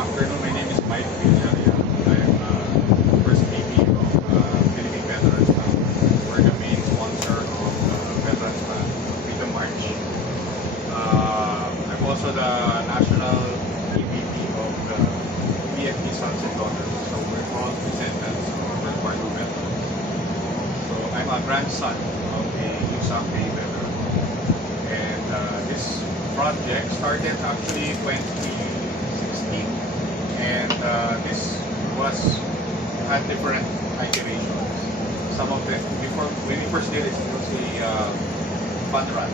afternoon. My name is Mike Villaria. I am first VP of Philippine Veterans Fund. We're the main sponsor of Veterans Fund Freedom March. I'm also the national EVP of the PFP Sons and Daughters. So we're all descendants of World War II veterans. So I'm a grandson of a USAC veteran. And this project started actually 2016, and this was had different iterations. Some of them before when we first did it was a fun run.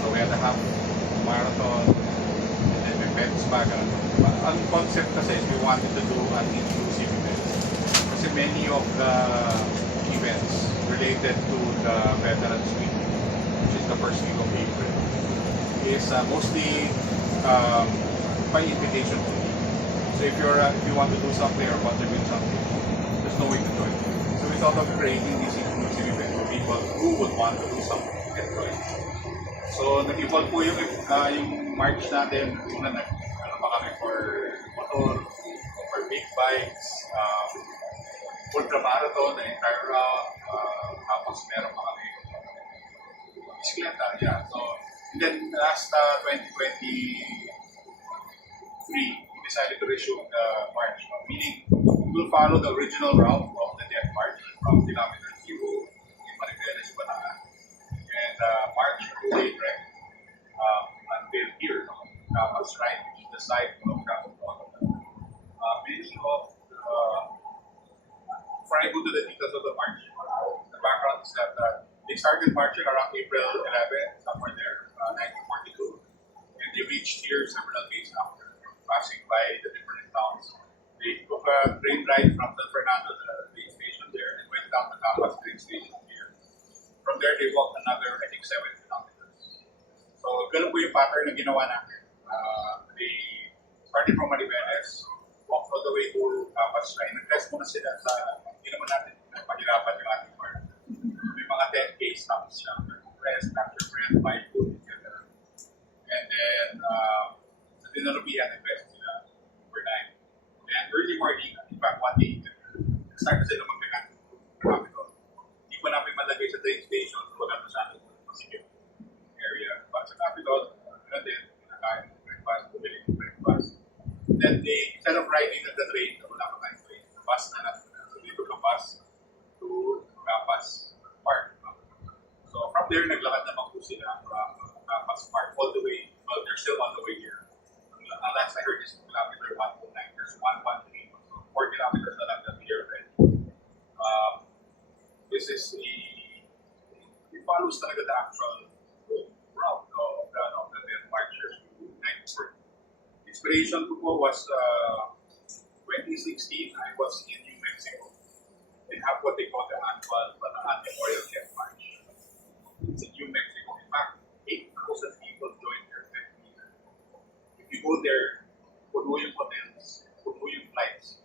So we had a half marathon, and then we met Spagan. Ang concept kasi is we wanted to do an inclusive event. Kasi many of the events related to the Veterans Week, which is the first week of April, is mostly by invitation only. So if you want to do something or contribute something, there's no way to join. So we thought of creating this inclusive event for people who would want to do something and join. So nag-evolve po yung March natin. Una ano pa kami for motor, for big bikes, ultra marathon, the entire route, tapos meron pa kami bisikleta, yeah. So, and then last 2023, we decided to resume the march. Meaning, we will follow the original route of the Death March from kilometer 0 in Maribeles, Bataan, and march through Daybreak until here, Capas right, the side of Capas. Many of before I go to the details of the march, the background is that they started marching around April 11, somewhere there, 1942, and they reached here several days after, passing by the different towns. They took a train ride from San Fernando, the train station there, and went down to Capas train station here. From there, they walked another, I think, 7 kilometers. So, ganun po yung pattern na ginawa natin. They started from Maribeles, walked all the way to Capas Shrine. Nag-test muna sila sa, hindi naman natin pahirapan yung ating part. May mga 10K stops siya. Rest, capture breath, buy food, etc. And then, sa dinalubihan, nag-rest sila overnight. And early morning, in fact, one day, start na sila mag-mekan. Grabe ko. Hindi pa namin malagay sa train station, wala na sa atin. Masikip area. But sa Capitol, and then, nakain ng breakfast, bumili ng breakfast. Then they, instead of riding on the train, wala pa tayong train, bus na lang. So they took a bus to Capas Park. So from there, naglakad naman po sila from Capas Park all the way. Well, they're still on the way here. Last I heard is kilometer 129. There's 113. So 4 kilometers na lang that here already. This is it follows talaga the actual route of the Death Marchers to 94. Inspiration ko po was 2016, I was in New Mexico. They have what they call the annual Bataan Memorial Death March. It's in New Mexico. In fact, 8,000 people joined their death meeting. If you go there, puno yung hotels, puno yung flights,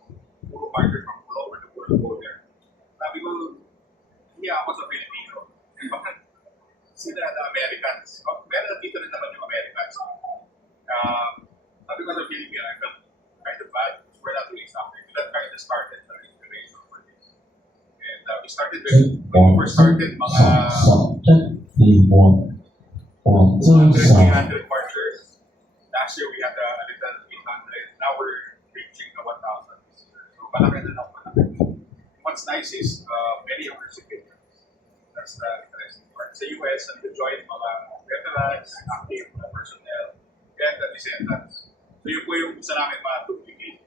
puro bikers from all over the world go there. Sabi ko, hindi ako sa Filipino. Bakit sila the Americans? Meron dito rin naman yung Americans. Sabi ko sa Filipino, I felt kind of bad because we're not doing something. That kind of started the inspiration for this. And we started when we first started, mga 200, 300 marchers. Last year we had a little 800. Now we're reaching the 1,000 this year. So malaki na lang, malaki. What's nice is many of our civilians. That's the interesting part. Sa US, nag-join mga veterans, active personnel, and the descendants. So yun po yung isa namin ma-duplicate.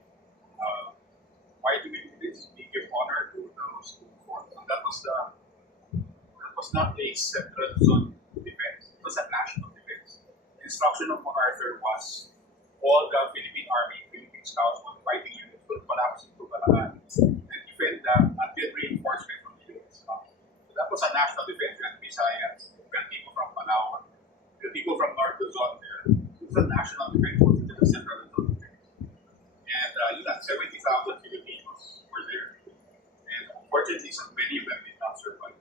Why do we do this? We give honor to those who fought. So that was not a central zone defense. It was a national defense. The instruction of MacArthur was all the Philippine Army, Philippine Scouts, and fighting units will collapse into Bataan and defend them until reinforcement from the US comes. So that was a national defense. We had Visayas, we had people from Palawan, we had people from North Luzon there. It was a national defense. It was a central zone defense. And 70,000 Filipinos were there. And unfortunately, so many of them did not survive.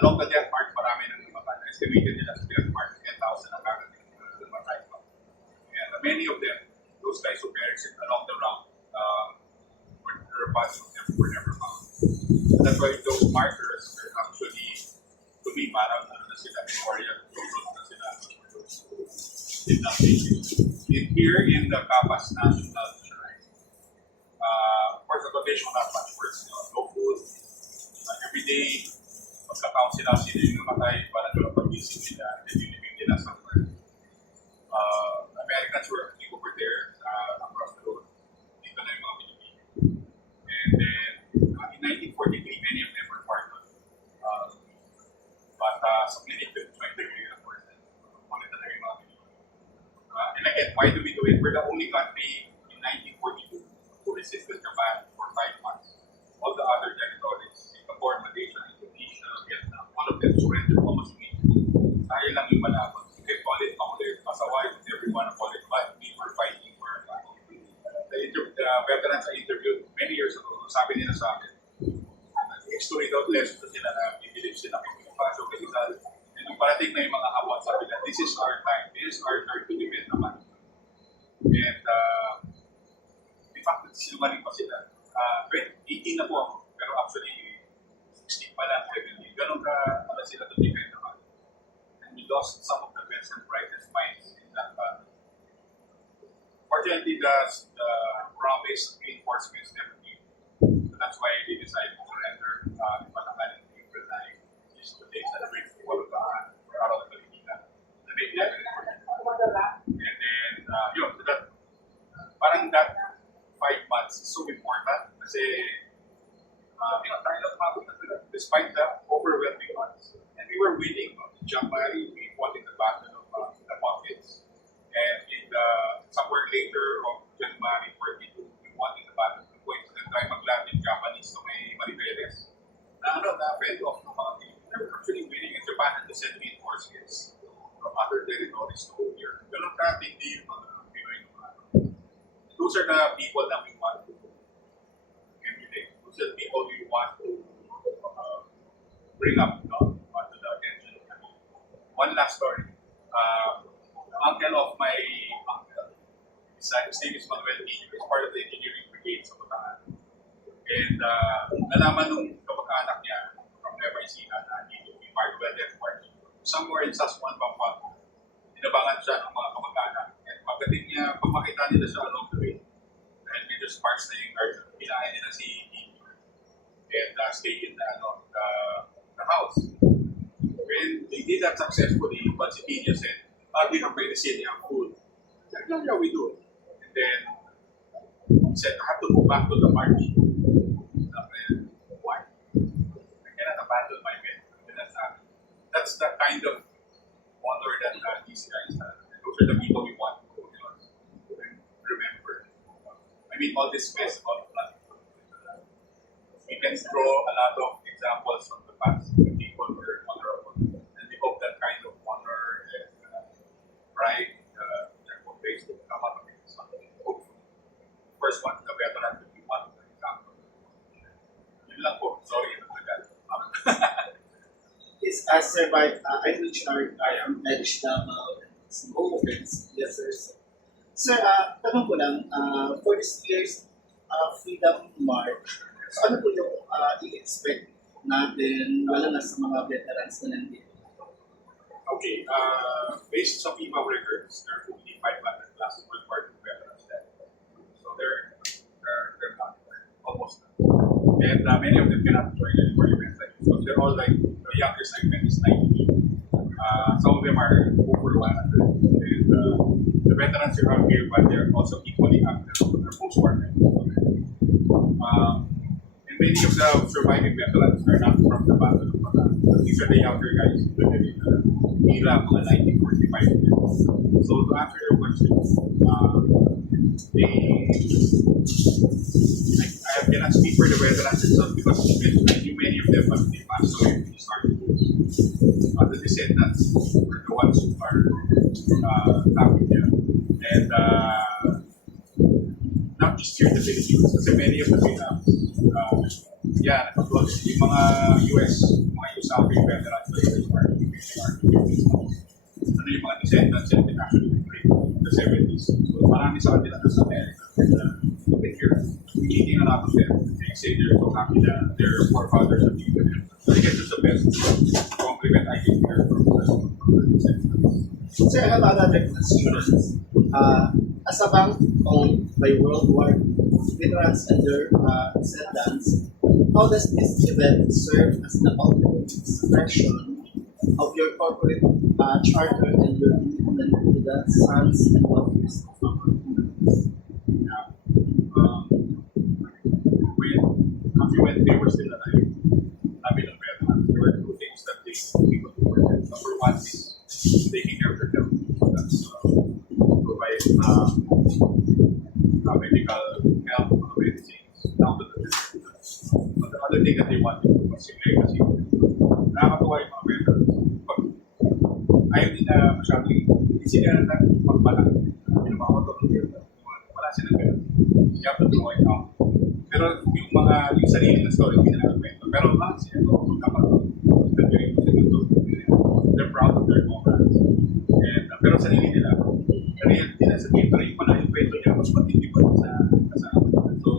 Along the Death March, marami nang namatay. Estimated nila sa Death March, 10,000 ang kagating namatay. And many of them those guys who perished along the route, their bodies were never found. That's why those markers are actually, to me, parang ano na sila, memorial photos na sila. Did not make it. Here in the Capas National Shrine, of course, the condition not much worse. No food. Every day, magka-count sila sino yung namatay para doon pag-isip nila, then yung nila somewhere. Americans were over there across the road. Dito na yung mga Pilipino. And then, in 1943, many of them were pardoned. But some clinic to interview, of course, ulit na yung mga Pilipino. And again, why do we do it? We're the only country in 1942 who resisted Japan for 5 months. All the other territories, Singapore, Malaysia, Indonesia, Vietnam, all of them surrendered almost immediately. Tayo lang yung malabot. You can call it makulit, pasaway, everyone call it, but we were fighting for our country. The veterans I interviewed many years ago, sabi nila sa akin, history daw lessons na sila na i-believe sila kung pinapasok kay Rizal. And nung parating na yung mga hapon, sabi nila, this is our time to defend naman. And in fact, sinumaling pa sila. 18 na po ako, pero actually 16 pa lang, 17. Ganun ka pala sila to defend naman. And we lost some of the best and brightest minds in that battle. Fortunately, the promise reinforcements never came. So that's why they decided to surrender. Patakan in April 9 is today celebrate the World Cup for Arab Filipina. The big level and then, so that, parang that 5 months is so important kasi tayo lang mabot na sila despite the overwhelming odds. And we were winning. In January, we fought in the battle of the pockets. And in somewhere later of January 42, we won in the battle of the points. Then tayo mag-Latin Japanese na may Mariveles. Na-fend off ng mga team. They were actually winning in Japan and to send reinforcements from other territories to here. Ganun ka, hindi yung mga Pinoy naman. Those are the people that we want to emulate. Those are the people we want to bring up onto the attention. One last story. The uncle of my uncle, his name is Manuel T. He's part of the engineering brigade sa Bataan. And nalaman nung kamag-anak niya from Nueva Ecija na dito yung Marvel Death Party. Somewhere in Sasmuan, Pampanga. Inabangan siya ng mga kamag-anak. And pagdating niya, pag makita nila siya along the way, dahil medyo sparks na yung cars, kinain nila si Tito. And stay in the house. When they did that successfully, but si Tito said, we have made the city of food. I said, yeah, we do. And then he said, I have to go back to the march. Sabi, why? I cannot abandon my men. That's the kind of honor that these guys have. Those are the people we want to remember. I mean, all this mess about blood. We can draw a lot of examples from the past when people were honorable. And we hope that kind of honor and pride conveys to come out of it. First one, the veteran will be one example. Yun lang po. Sorry, Yes, as Sir Bart, I'm Richard. I am additional moments. Yes, sir. Sir, tanong ko lang, for this year's Freedom March, so ano po yung i-expect natin, lalo na sa mga veterans na nandito? Okay, based on FIMA records, there are only 500 plus World War II veterans there. So they're not almost done. And many of them cannot join anymore events like this. So they're all like, the younger segment is 90. Some of them are over 100. And the veterans are out here, but they're also equally active. They're post-war veterans. And many of the surviving veterans are not from the battle of Bataan. These are the younger guys who lived in the era of the 1945. So to answer your question, I cannot speak for the veterans themselves because I knew many of them, but they passed away when they started. The descendants were the ones who are happy there. And not just here in the Philippines, kasi many of the Philippines, yung mga US Army veterans, the US Army, yung mga descendants and it actually migrated in the 70s. So marami sa kanila nasa America. And even here, meeting a lot of them, they say they're so happy that their forefathers have been with them. So I guess it's the best compliment I can hear from the descendants. Sir, I have another question. As a bank owned by World War veterans and their descendants, how does this event serve as the ultimate expression of your corporate charter and your commitment to the sons and daughters of our communities? Yeah. When they were still alive, sabi ng veterans, there were two things that they could do for them. Number one is taking care of their health. That's provide medical help, medicines, down to the business. But the other thing that they wanted to was yung legacy. Nakakatuwa yung mga veterans. Pag ayaw nila masyadong, hindi sila magmalaki. Yung mga matulog, wala silang ganun. You have to draw it out. Pero yung mga, yung sarili na story, hindi nila kwento. Pero lahat sila ito, magkapatid. They're proud of their comrades. And, pero sarili nila, pero yan, hindi na sabihin, pero yung pala yung kwento niya, mas matindi pa sa kasama nila. So,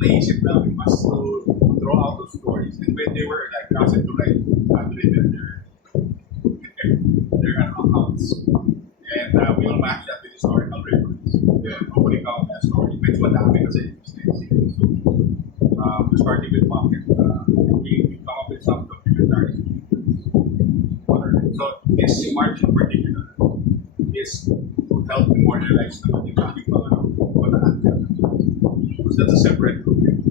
naisip namin mas to draw out those stories. And when they were like, asked to write, handwritten their accounts. And we will match that with historical records. Then, hopefully, count that story. Medyo madami kasi extensive. So, starting with market, we come up with some documentaries. So, this march in particular is to help memorialize naman yung ating mga bataan. Because that's a separate group. And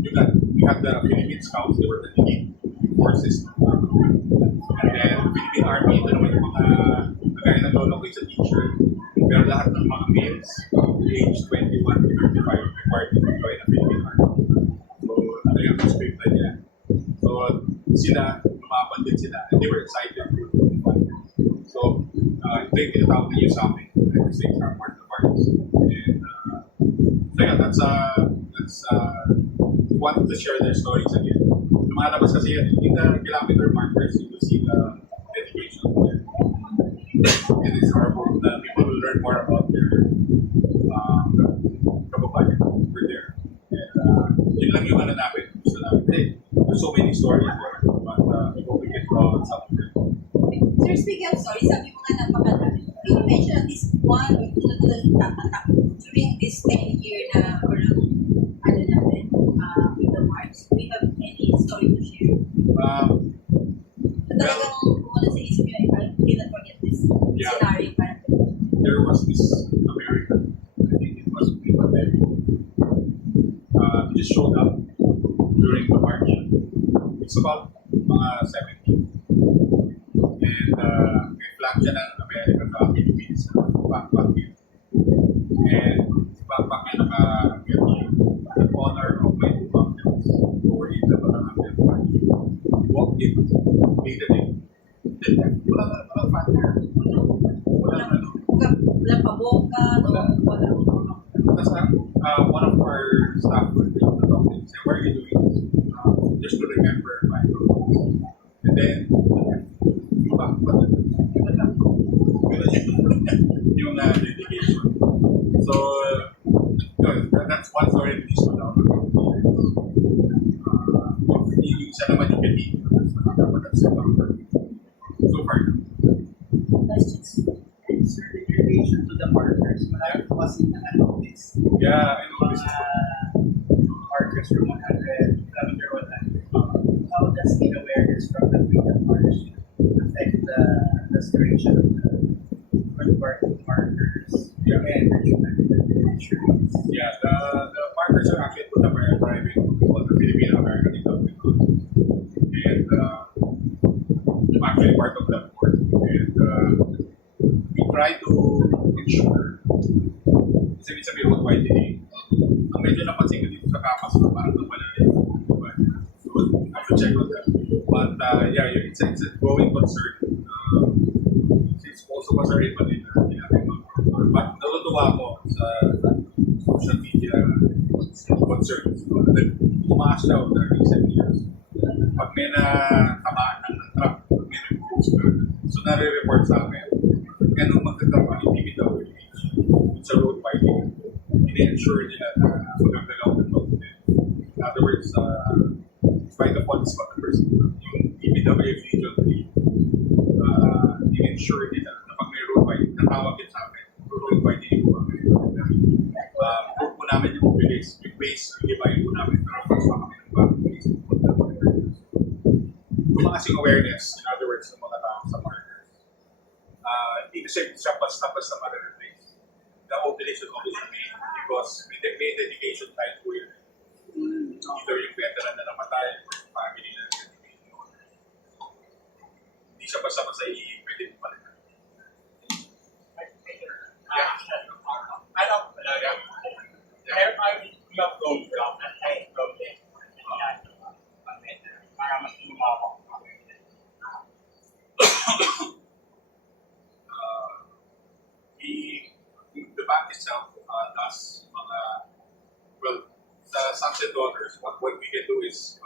you have the Philippine Scouts, they were the elite forces. And then, the Philippine Army, ito naman yung mga kagaya ng lolo ko is a teacher. Pero lahat ng mga males, age 21 to 35, required to join the Philippine Army. So, ano yung conscripted niya. So, sila, lumaban din sila. And they were excited to fight. So, ito yung tinatawag na yung something. Like the States are part of ours. And, so yeah, that's we wanted to share their stories again. Lumalabas kasi yan, in the kilometer markers, you will see the dedication there. And it's our hope that people will learn more about their kababayan over there. And yun lang yung ano namin. Gusto namin. Hey, there's so many stories there. But we hope we can draw on some of them. Sir, speaking of stories, sabi mo nga napakadami. Can you mention at least one or two na tatatak during this 10-year na parang ano natin, with the march? Do we have any story to share? Talagang kung ano sa isip nyo, I cannot forget this scenario. Parang there was this American, I think it was pre-pandemic. He just showed up during the march. It's about mga 70. And may flag siya ng America sa Philippines na backpack niya. And sa backpack niya naka-get in honor of my two uncles who were in the Batangas march. Walked in, leaded it. Then wala partner. wala paboka, wala. That's one of our staff were doing the talking. Said, why are you doing this? Just to remember my uncles. And then, yung dedication. So, that's one story that needs to down. Yung isa naman yung petit. That's so far. Questions? And sir, in relation to the markers, marami po kasi na-notice. Yeah, I know this. Markers from 100, kilometer 100. How does the awareness from the Freedom March affect the restoration of the converted markers and the insurance? Yeah, the markers are actually put up by a private called the Philippine American Development Fund. And I'm actually part of that board. And we try to ensure, sabi mo YTA, ang medyo napansin ko dito sa campus na parang wala rin. So, I have to check on that. But yeah, it's a growing concern. Since most of us are in Manila, but natutuwa ako sa social media concerns. Tumaas daw the recent years. Pag may natamaan ng truck, may nag-post report sa amin, ganun magkatama, hindi sa road biking, ini-ensure nila na magagalaw ng road. In other words, by the funds of the person, yung DPWF Region 3, in-ensure nila na pag may road bike, natawag din sa amin, road bike din po kami. Group po namin yung base, yung iba yung po namin, pero first pa kami ng bagong base. Yung mga sing awareness, in other words, ng mga tao sa markers, hindi kasi siya basta-basta ma-replace. The opening should always remain because may dedication time po yun. Either yung veteran na namatay or yung family na hindi siya basta-basta pwede mo pala. Ano talaga? Kaya yung program at ay program para mas lumawak. The bank itself does the Sunset Daughters, what we can do is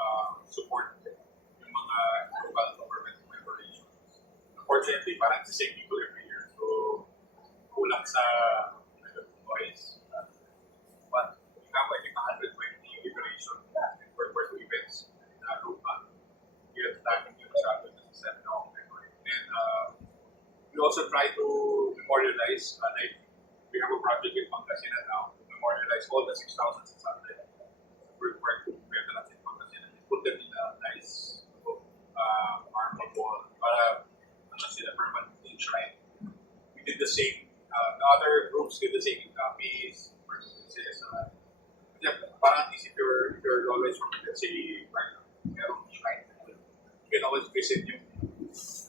support yung mga local government corporations. Unfortunately, parang the same people every year. So, kulang sa employees. But we have I think 120 liberation for events na lupa. Here, tagging yung masyado na sa seminar. And we also try to memorialize, like we have a project in Pangasinan now, to memorialize all the 6,600 veterans in Pangasinan. Put them in a nice marble wall para sila permanently enshrined. We did the same. The other groups did the same in Capiz, parang if you're always from, let's say, merong shrine, you can always visit yung,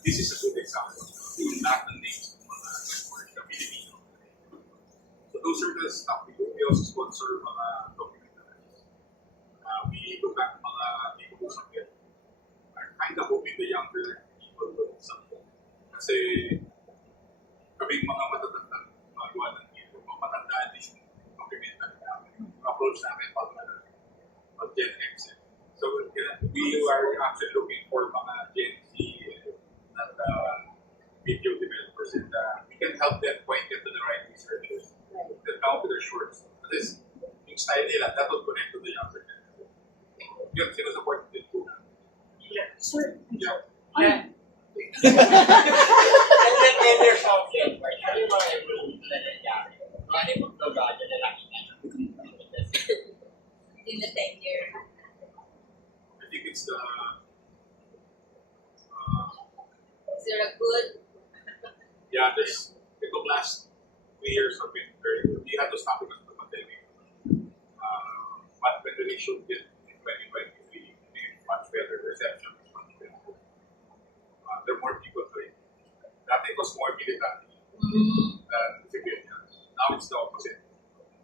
this is a good example, yung lahat ng names ng mga networks na Filipino. So those are the stuff we do. We also sponsor mga documentaries. We look at mga people who submit. I'm kind of hoping the younger people will submit. Kasi kaming mga matatandang magawa ng dito, mga matandaan din yung documentary namin. Approach namin pag Gen X. So we are actually looking for mga Gen Z and video developers and we can help them point them to the right researchers that come with their shorts. Kasi yung style nila, that will connect to the younger generation. Yun, sinusupport din po namin. Yeah. Sir, Yeah. And then there's something where yung mga rules na nangyari. Ano yung magbaga na lang In the 10-year. I think it's the Is there a good? yeah, it will last 3 years of it. We had to stop because of the pandemic. But when the issue did in 2020, we did much better reception. There are more people doing it. That it was more militant than civilians. Now it's the opposite.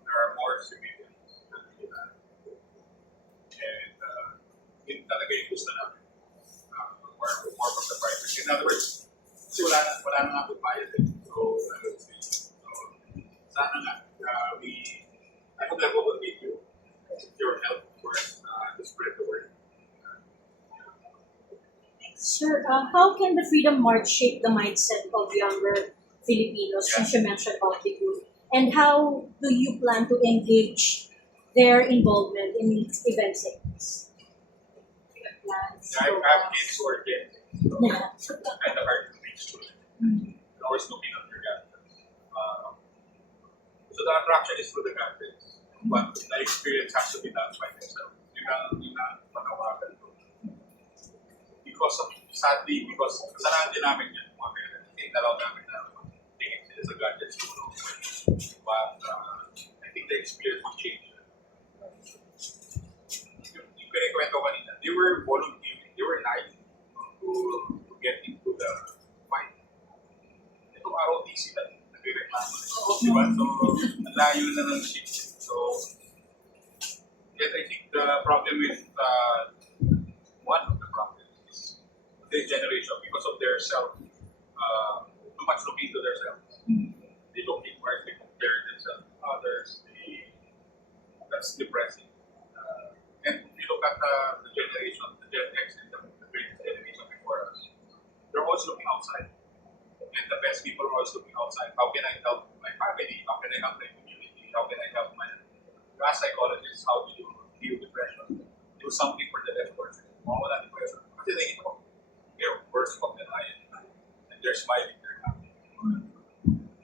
There are more civilians than militant. And yun talaga yung gusto namin. More from the private. In other words, kasi wala na nga po bayad eh. So, sana nga, I hope that will need you, your help for us to spread the word. Sir, how can the Freedom March shape the mindset of younger Filipinos, since you mentioned about the youth? And how do you plan to engage their involvement in events like this? I have kids who are kids, so kind of hard to reach to them. Always looking at their gadgets. So the attraction is through the gadgets, but the experience has to be done by themselves. Yung panawagan to. Sadly, because kasalanan din namin yun, mga parents, think na lang namin na tingin sila sa gadgets but I think the experience will change. Yung kinikwento kanina, they were volunteering, they were naive to get into the fight. Itong ROTC na nagre-reklamo. Diba? So, ang layo na ng shift. So, yet I think the problem with one of the problems is this generation, because of their too much looking to themselves. They don't think where they compare themselves to others. That's depressing. And if you look at the generation, the Gen X and the greatest generation before us, they're always looking outside. And the outside. How can I help my family? How can I help my community? How can I help my as psychologists? How do you deal with depression? Do something for the left person. Mawala ng depression. Kasi nakikita ko, they're worse off than I am. And they're smiling, they're happy.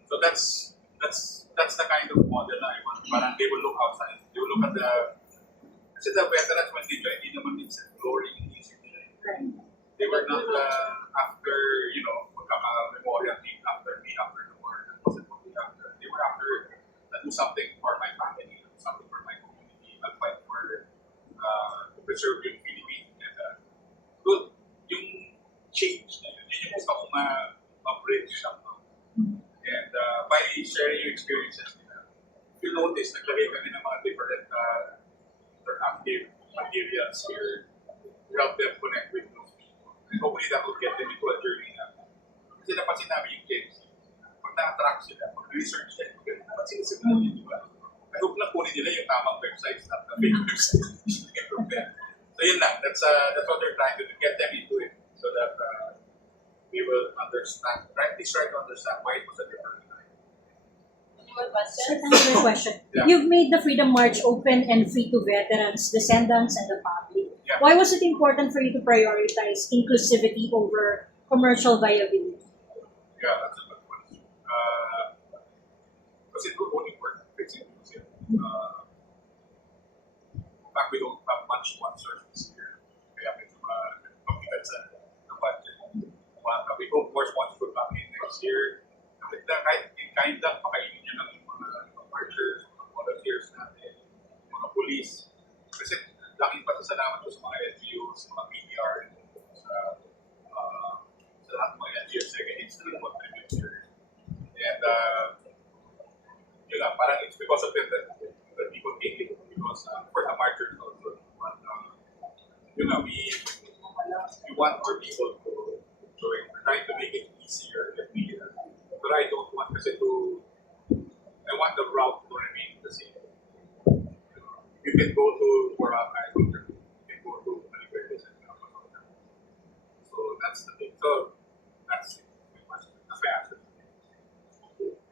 So that's the kind of model na I want. Parang they will look outside. They will look at the kasi the veterans when they joined, hindi naman it's glory and easy. They were not after, you know, magkaka-memorial team after the war. That wasn't what we after. They were after do something for my family, do something for my community, I'll fight for to preserve yung Philippines. And good, yung change na yun yung gusto kong ma-bridge somehow. And by sharing your experiences, if you notice, naglagay kami ng mga different interactive materials here to help them connect with those people. And hopefully that will get them into a journey na. Kasi napansin namin yung kids, pag na-attract sila, pag-research sila, napansin sila yun, di ba? I hope lang kunin nila yung tamang websites, not the fake websites. So yun lang, that's what they're trying to do, get them into it so that they will understand, rightly try to understand why it was a different time. Anyone question? Sir, thank you for your question. Yeah. You've made the Freedom March open and free to veterans, descendants, and the public. Yeah. Why was it important for you to prioritize inclusivity over commercial viability? Yeah, that's a good question. Because it will only work if it's inclusive. In fact, we don't have much sponsors here. Kaya medyo mabigat sa budget. We hope more sponsors will come in next year. Kahit lang pakainin nyo ng mga marchers, mga volunteers natin, mga police. Kasi laking pasasalamat ko sa mga LGUs, sa mga PDR, sa lahat ng mga LGUs, second instant contributors. And yun lang, parang it's because of them that people take it. Because for the marchers also, but, yun lang, we want more people to join. We're trying to make it easier if we but I don't want kasi I want the route to remain the same. You can go to Boracay, you can go to Malibuelas, so that's the thing. So that's my answer.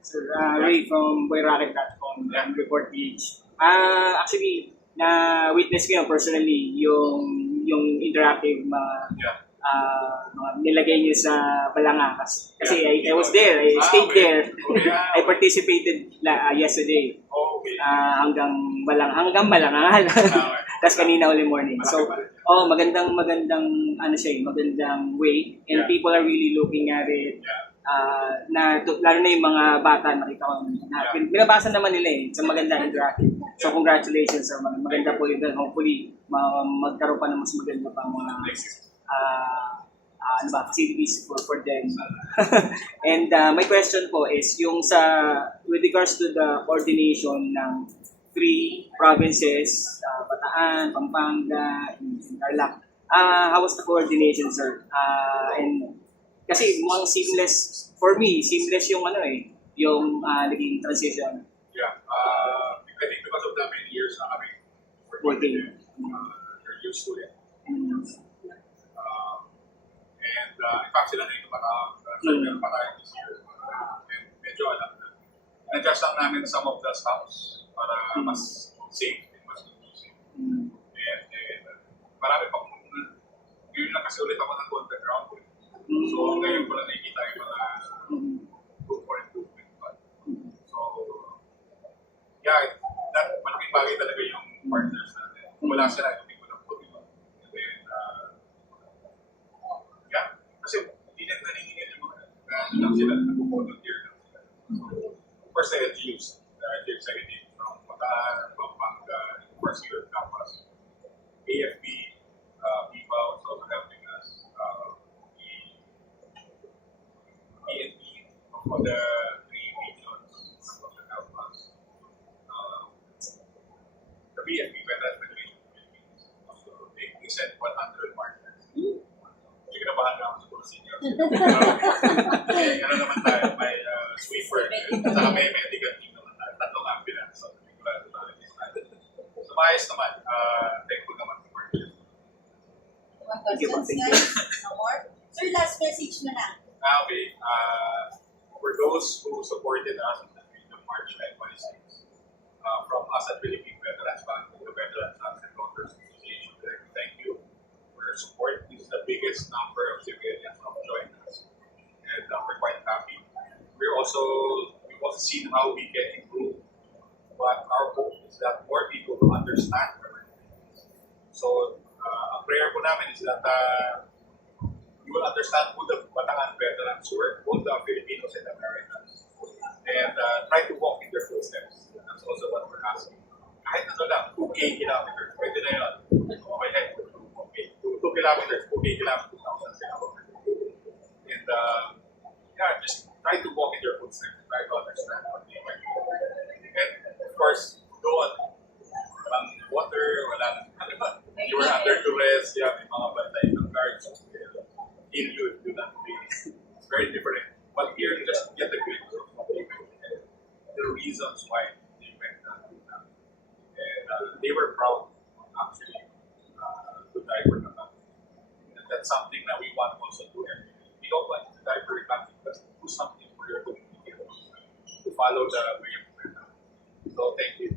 Sir, Ray from boyrocket.com and Report PH. Actually, na-witness ko yun personally, yung interactive mga nilagay niyo sa Balanga. Kasi I was there, I stayed there. I participated yesterday hanggang Balanga. Tapos kanina ulit morning. So, magandang ano siya, magandang way. And people are really looking at it. Lalo na yung mga bata, nakita ko na binabasa naman nila eh. It's a magandang interactive. So congratulations sir, maganda po yun. Hopefully magkaroon pa ng mas maganda pa mga facilities for them. And my question po is yung with regards to the coordination ng 3 provinces, Bataan, Pampanga, and Tarlac. How was the coordination, sir? And kasi mukhang seamless, for me, seamless yung yung naging transition. Yeah, I think because of the many years na kami working, they're used to it. And in fact, sila na yung meron pa tayo this year. And medyo na-adjust lang namin some of the stops para mas safe and mas conducive. And marami pa ngayon lang kasi ulit ako on the ground. So ngayon ko lang nakikita yung mga room for improvement. So yeah, malaking bagay talaga yung partners natin. Kung wala sila, hindi ko lang po. And then, kasi hindi na naningin yung mga lang sila, nag-volunteer lang sila. Of course, the LGUs, the executive from Bataan, Pampanga, of course, here at campus. AFP, PIPA was also helping us. PNP, for the 3 regions, also help us. The PNP, Veterans Federation of Philippines, also, they sent 100 markers. Hindi ka na bahan na ako sa mga seniors. Ano naman tayo, may sweeper, saka may medical team naman tayo, 3 ambulance. So maayos naman, thankful naman sa markers. Questions, guys? No more? Sir, last message na lang. Okay, for those who supported us in the Freedom March 2026, from us at Philippine Veterans Bank to the Veterans Sons and Daughters Association, we'd like to thank you for your support. This is the biggest number of civilians who have joined us, and we're quite happy. We've also seen how we can improve, but our hope is that more people will understand our needs. So, ang prayer ko namin is that you will understand who the Batangan veterans were, both the Filipinos and Americans, and try to walk in their footsteps. That's also what we're asking. Kahit ano lang, 2K kilometers, pwede na yun. Okay, head, 2 kilometers, 2K kilometers, 2,000 kilometers. And yeah, just try to walk in their footsteps, try to understand what they might do. And of course, doon, walang water, walang, ano ba, you were under duress, yeah, may mga bantay ng guards, heal you, do that. It's very different. But here, you just get the glimpse of what they went and the reasons why they went that. And they were proud, actually, to die for the country. And that's something that we want also to end. We don't want to die for the country, but do something for your community, to follow the way of the country. So, thank you.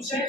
Sir,